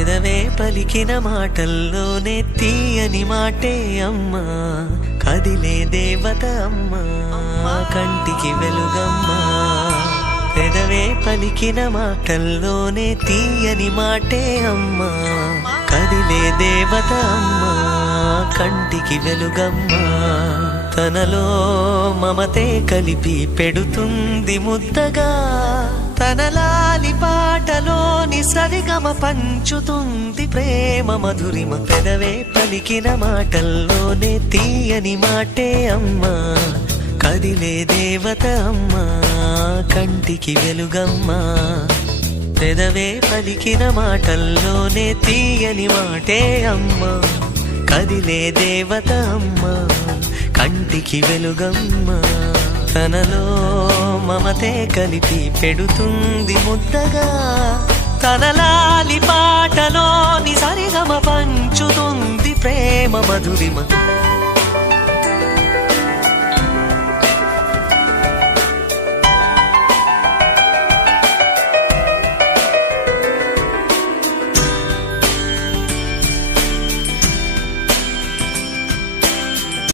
పెదవే పలికిన మాటల్లోనే తీయని మాటే అమ్మా, కదిలే దేవత అమ్మా, కంటికి వెలుగమ్మా. పెదవే పలికిన మాటల్లోనే తీయని మాటే అమ్మా, కదిలే దేవత అమ్మా, కంటికి వెలుగమ్మా. తనలో మమతే కలిపి పెడుతుంది ముద్దగా, తన లాలి పాటలోని సరిగమ పంచుతుంది ప్రేమ మధురిమ. పెదవే పలికిన మాటల్లోనే తీయని మాటే అమ్మా, కదిలే దేవత అమ్మా, కంటికి వెలుగమ్మా. పెదవే పలికిన మాటల్లోనే తీయని మాటే అమ్మా, కదిలే దేవత అమ్మా, కంటికి వెలుగమ్మా. తనలో మమతే కలిపి పెడుతుంది ముద్దగా, తన లాలి పాటలోని సరిగమ పంచుతుంది ప్రేమ మధురిమ.